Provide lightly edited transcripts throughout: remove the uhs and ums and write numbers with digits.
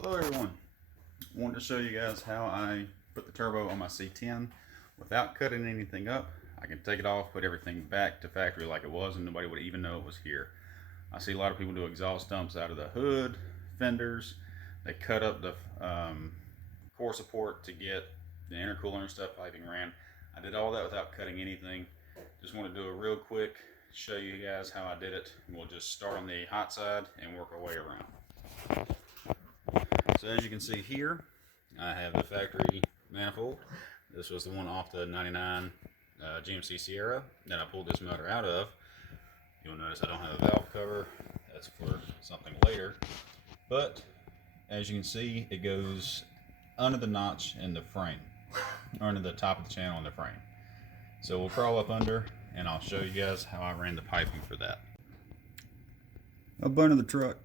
Hello everyone. Wanted to show you guys how I put the turbo on my C10 without cutting anything up. I can take it off, put everything back to factory like it was, and nobody would even know it was here. I see a lot of people do exhaust dumps out of the hood, fenders. They cut up the core support to get the intercooler and stuff piping ran. I did all that without cutting anything. Just want to do a real quick show you guys how I did it. We'll just start on the hot side and work our way around. So as you can see here, I have the factory manifold. This was the one off the 99 GMC Sierra that I pulled this motor out of. You'll notice I don't have a valve cover. That's for something later. But as you can see, it goes under the notch in the frame, or under the top of the channel in the frame. So we'll crawl up under and I'll show you guys how I ran the piping for that. Up under the truck,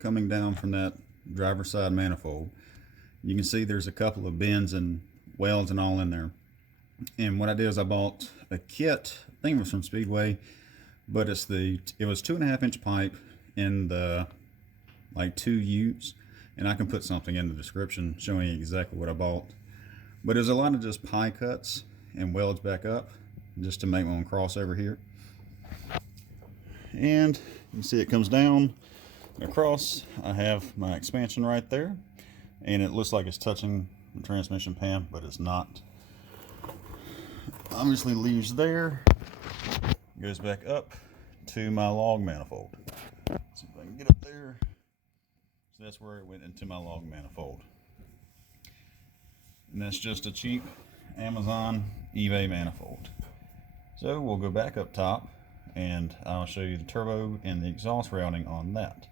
coming down from that driver's side manifold, you can see there's a couple of bends and welds and all in there. And what I did is I bought a kit, I think it was from Speedway, but it was 2.5 inch pipe in the like 2 U's, and I can put something in the description showing you exactly what I bought. But there's a lot of just pie cuts and welds back up just to make one crossover here. And you can see it comes down across. I have my expansion right there, and it looks like it's touching the transmission pan, but it's not. Obviously leaves there, goes back up to my log manifold. Let's see if I can get up there. So that's where it went into my log manifold. And that's just a cheap Amazon eBay manifold. So we'll go back up top and I'll show you the turbo and the exhaust routing on that.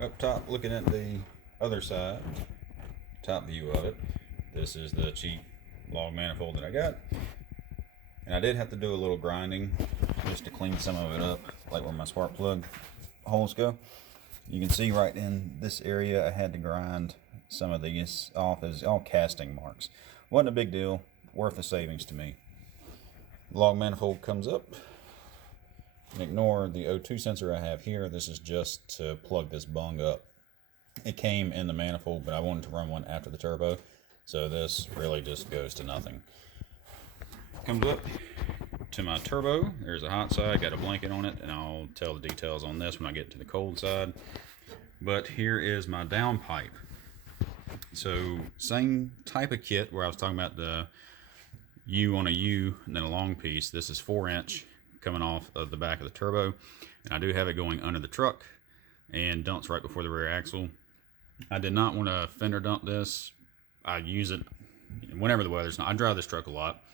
Up top, looking at the other side, top view of it, this is the cheap log manifold that I got. And I did have to do a little grinding just to clean some of it up, like where my spark plug holes go. You can see right in this area I had to grind some of these off as all casting marks. Wasn't a big deal, worth the savings to me. Log manifold comes up. Ignore the O2 sensor I have here. This is just to plug this bung up. It came in the manifold, but I wanted to run one after the turbo, so this really just goes to nothing. Comes up to my turbo. There's a hot side, got a blanket on it, and I'll tell the details on this when I get to the cold side. But here is my downpipe. So same type of kit where I was talking about the U on a U and then a long piece. This is 4 inch coming off of the back of the turbo, and I do have it going under the truck and dumps right before the rear axle. I did not want to fender dump this. I use it whenever the weather's not. I drive this truck a lot.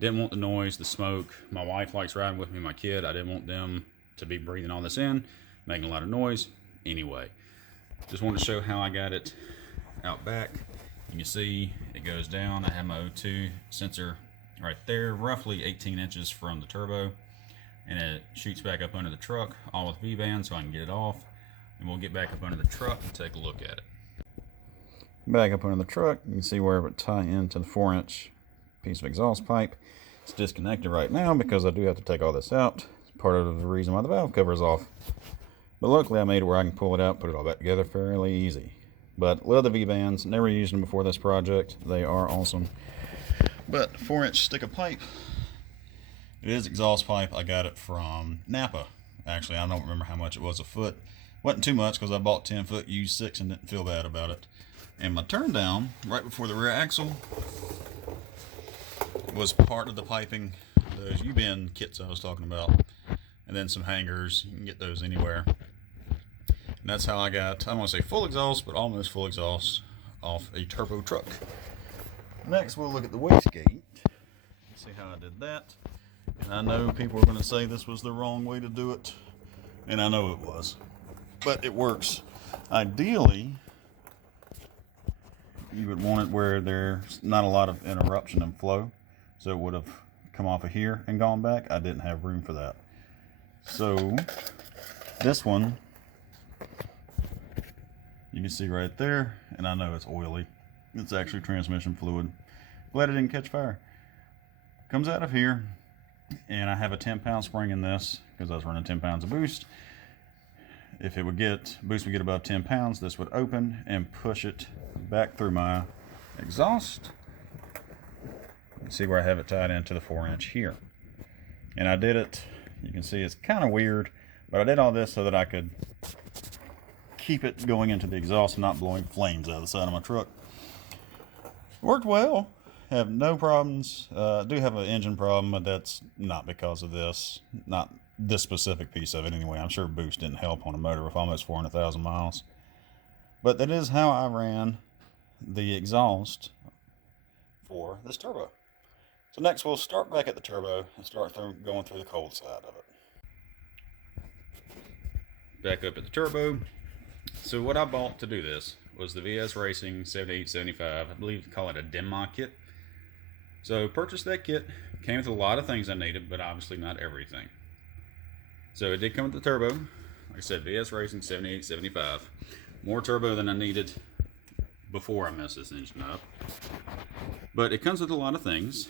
Didn't want the noise, the smoke. My wife likes riding with me, my kid. I didn't want them to be breathing all this in, making a lot of noise. Anyway, just wanted to show how I got it out back. You can see it goes down. I have my O2 sensor right there, roughly 18 inches from the turbo, and it shoots back up under the truck, all with V-band, so I can get it off. And we'll get back up under the truck and take a look at it. Back up under the truck, you can see where it would tie into the 4 inch piece of exhaust pipe. It's disconnected right now because I do have to take all this out. It's part of the reason why the valve cover is off. But luckily I made it where I can pull it out, put it all back together fairly easy. But love the V-bands, never used them before this project. They are awesome. But 4 inch stick of pipe. It is exhaust pipe. I got it from Napa. Actually, I don't remember how much it was a foot. Wasn't too much because I bought 10 foot, used 6 and didn't feel bad about it. And my turn down right before the rear axle was part of the piping, those U-bend kits I was talking about. And then some hangers, you can get those anywhere. And that's how I got, I don't want to say full exhaust, but almost full exhaust off a turbo truck. Next, we'll look at the wastegate. See how I did that. And I know people are going to say this was the wrong way to do it, and I know it was, but it works. Ideally, you would want it where there's not a lot of interruption and flow, so it would have come off of here and gone back. I didn't have room for that. So this one, you can see right there, and I know it's oily. It's actually transmission fluid. Glad it didn't catch fire. Comes out of here, and I have a 10-pound spring in this because I was running 10 pounds of boost. if it would get, boost would get above 10 pounds, this would open and push it back through my exhaust. You can see where I have it tied into the 4-inch here. And I did it, you can see it's kind of weird, but I did all this so that I could keep it going into the exhaust and not blowing flames out of the side of my truck. Worked well, have no problems. Do have an engine problem, but that's not because of this, not this specific piece of it anyway. I'm sure boost didn't help on a motor with almost 400,000 miles. But that is how I ran the exhaust for this turbo. So next we'll start back at the turbo and start going through the cold side of it. Back up at the turbo. So what I bought to do this was the VS Racing 7875. I believe they call it a demo kit. So purchased that kit. Came with a lot of things I needed, but obviously not everything. So it did come with the turbo. Like I said, VS Racing 7875. More turbo than I needed before I messed this engine up. But it comes with a lot of things.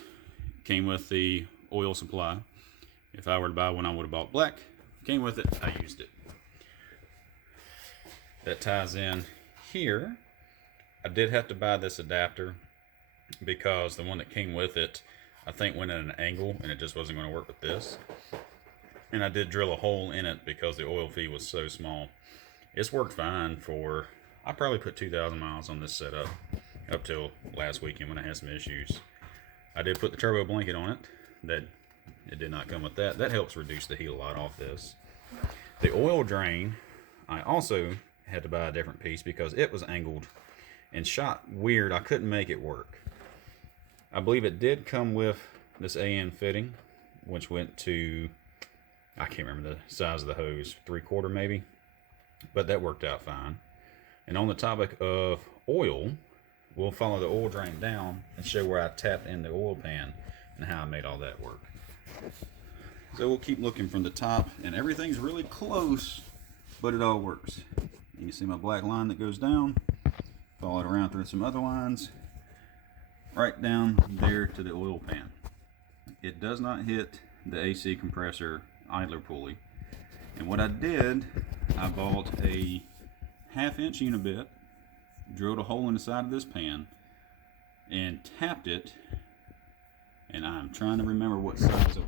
Came with the oil supply. If I were to buy one, I would have bought black. Came with it, I used it. That ties in here. I did have to buy this adapter because the one that came with it, I think went at an angle and it just wasn't going to work with this. And I did drill a hole in it because the oil feed was so small. It's worked fine for, I probably put 2,000 miles on this setup up till last weekend when I had some issues. I did put the turbo blanket on it. That it did not come with that. That helps reduce the heat a lot off this. The oil drain, I also had to buy a different piece because it was angled and shot weird. I couldn't make it work. I believe it did come with this AN fitting, which went to, I can't remember the size of the hose, 3/4 maybe, but that worked out fine. And on the topic of oil, we'll follow the oil drain down and show where I tapped in the oil pan and how I made all that work. So we'll keep looking from the top, and everything's really close, but it all works. You can see my black line that goes down, follow it around through some other lines, right down there to the oil pan. It does not hit the AC compressor idler pulley. And what I did, I bought a 1/2-inch unibit, drilled a hole in the side of this pan, and tapped it. And I'm trying to remember what size it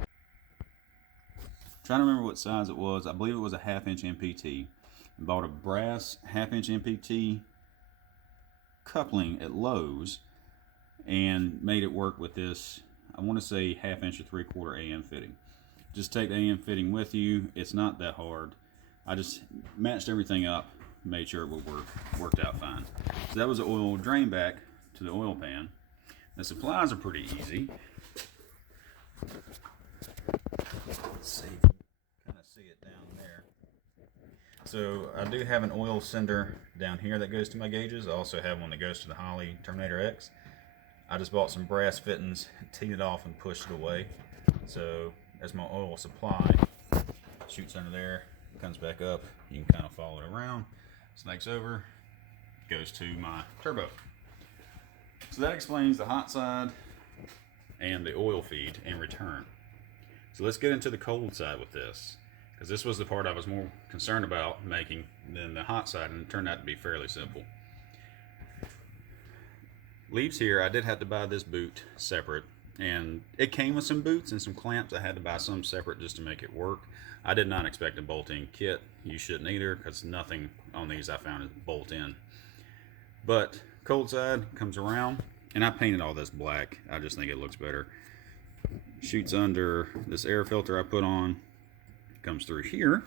was. I believe it was a 1/2-inch MPT. I bought a brass 1/2-inch MPT coupling at Lowe's and made it work with this, I want to say 1/2-inch or 3/4 AM fitting. Just take the AM fitting with you. It's not that hard. I just matched everything up, made sure it would work. Worked out fine. So that was the oil drain back to the oil pan. The supplies are pretty easy. Let's see. Kind of see it down there. So I do have an oil sender down here that goes to my gauges. I also have one that goes to the Holley Terminator X. I just bought some brass fittings, teed it off and pushed it away. So as my oil supply shoots under there, comes back up, you can kind of follow it around, snakes over, goes to my turbo. So that explains the hot side and the oil feed in return. So let's get into the cold side with this, because this was the part I was more concerned about making than the hot side, and it turned out to be fairly simple. Leaves here, I did have to buy this boot separate, and it came with some boots and some clamps. I had to buy some separate just to make it work. I did not expect a bolt-in kit. You shouldn't either, because nothing on these I found is bolt-in. But cold side comes around, and I painted all this black. I just think it looks better. Shoots under this air filter I put on, comes through here,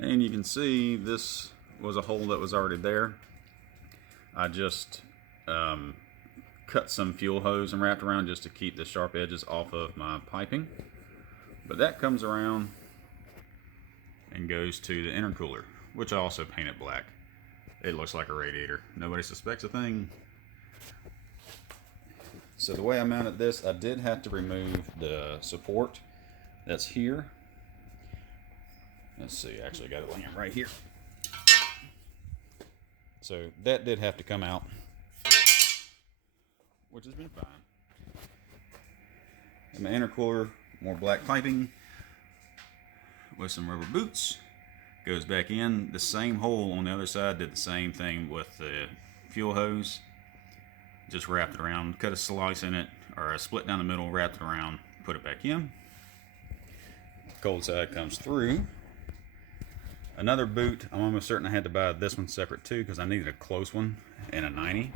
and you can see this was a hole that was already there. I just cut some fuel hose and wrapped around just to keep the sharp edges off of my piping. But that comes around and goes to the intercooler, which I also painted black. It looks like a radiator. Nobody suspects a thing. So the way I mounted this, I did have to remove the support that's here. Let's see, I actually got it laying right here. So that did have to come out, which has been fine. And the intercooler, more black piping. with some rubber boots. Goes back in. The same hole on the other side, did the same thing with the fuel hose. Just wrapped it around, cut a slice in it, or a split down the middle, wrapped it around, put it back in. Cold side comes through. Another boot, I'm almost certain I had to buy this one separate too because I needed a close one and a 90.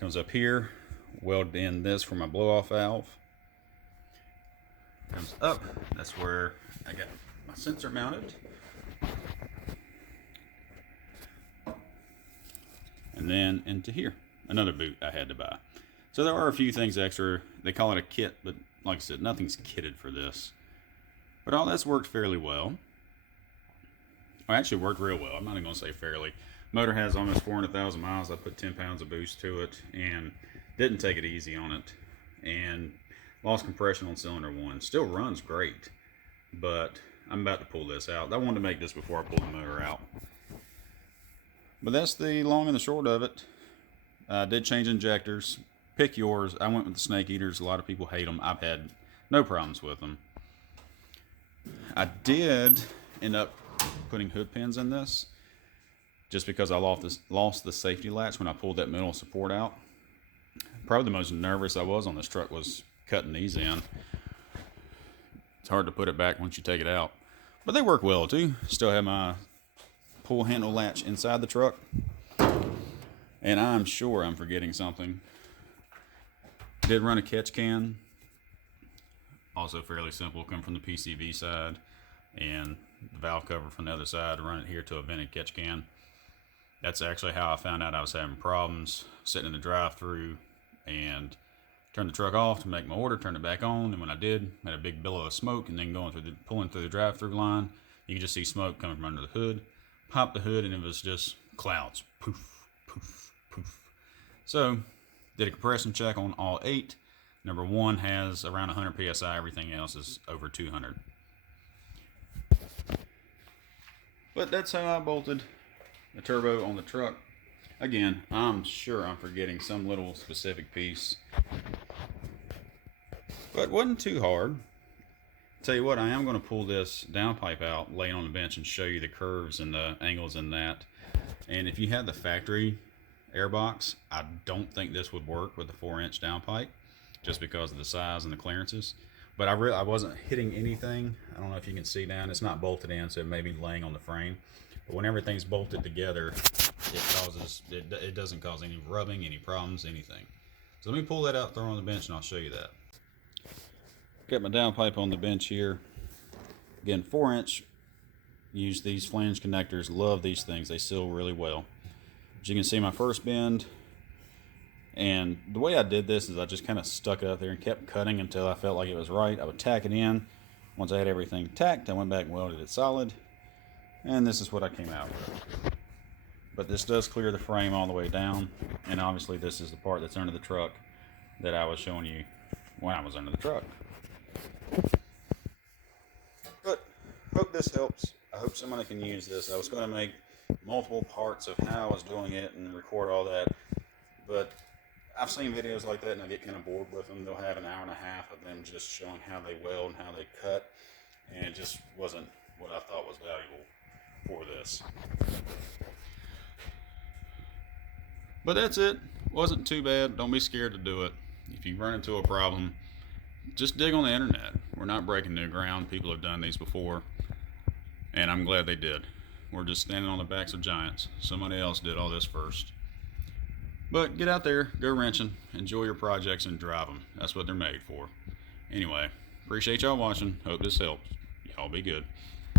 Comes up here, welded in this for my blow-off valve. Comes up, that's where I got my sensor mounted. And then into here, another boot I had to buy. So there are a few things extra. They call it a kit, but like I said, nothing's kitted for this. But all that's worked fairly well. Well, actually worked real well. I'm not even going to say fairly. Motor has almost 400,000 miles. I put 10 pounds of boost to it and didn't take it easy on it. And lost compression on cylinder 1. Still runs great, but I'm about to pull this out. I wanted to make this before I pull the motor out. But that's the long and the short of it. I did change injectors. Pick yours. I went with the snake eaters. A lot of people hate them. I've had no problems with them. I did end up putting hood pins in this just because I lost the safety latch when I pulled that middle support out. Probably the most nervous I was on this truck was cutting these in. It's hard to put it back once you take it out, but they work well too. Still have my pull handle latch inside the truck, and I'm sure I'm forgetting something. Did run a catch can, also fairly simple, come from the PCV side, and the valve cover from the other side, run it here to a vented catch can. That's actually how I found out I was having problems sitting in the drive-through, and turned the truck off to make my order, turned it back on, and when I did, had a big billow of smoke, and then pulling through the drive-through line, you can just see smoke coming from under the hood. Popped the hood, and it was just clouds. Poof, poof, poof. So, did a compression check on all 8. Number 1 has around 100 PSI, everything else is over 200. But that's how I bolted the turbo on the truck. Again, I'm sure I'm forgetting some little specific piece, but it wasn't too hard. Tell you what, I am going to pull this downpipe out, lay it on the bench, and show you the curves and the angles in that. And if you had the factory airbox, I don't think this would work with the 4-inch downpipe, just because of the size and the clearances. But I wasn't hitting anything. I don't know if you can see down. It's not bolted in, so it may be laying on the frame. But when everything's bolted together, it doesn't cause any rubbing, any problems, anything. So let me pull that out, throw it on the bench, and I'll show you that. Got my downpipe on the bench here. Again, 4-inch. Use these flange connectors. Love these things. They seal really well. As you can see, my first bend. And the way I did this is I just kind of stuck it up there and kept cutting until I felt like it was right. I would tack it in. Once I had everything tacked, I went back and welded it solid. And this is what I came out with. But this does clear the frame all the way down. And obviously this is the part that's under the truck that I was showing you when I was under the truck. But hope this helps. I hope somebody can use this. I was going to make multiple parts of how I was doing it and record all that. But I've seen videos like that and I get kind of bored with them. They'll have an hour and a half of them just showing how they weld and how they cut. And it just wasn't what I thought was valuable for this. But that's it. Wasn't too bad. Don't be scared to do it. If you run into a problem, just dig on the internet. We're not breaking new ground. People have done these before. And I'm glad they did. We're just standing on the backs of giants. Somebody else did all this first. But get out there, go wrenching, enjoy your projects, and drive them. That's what they're made for. Anyway, appreciate y'all watching. Hope this helps. Y'all be good.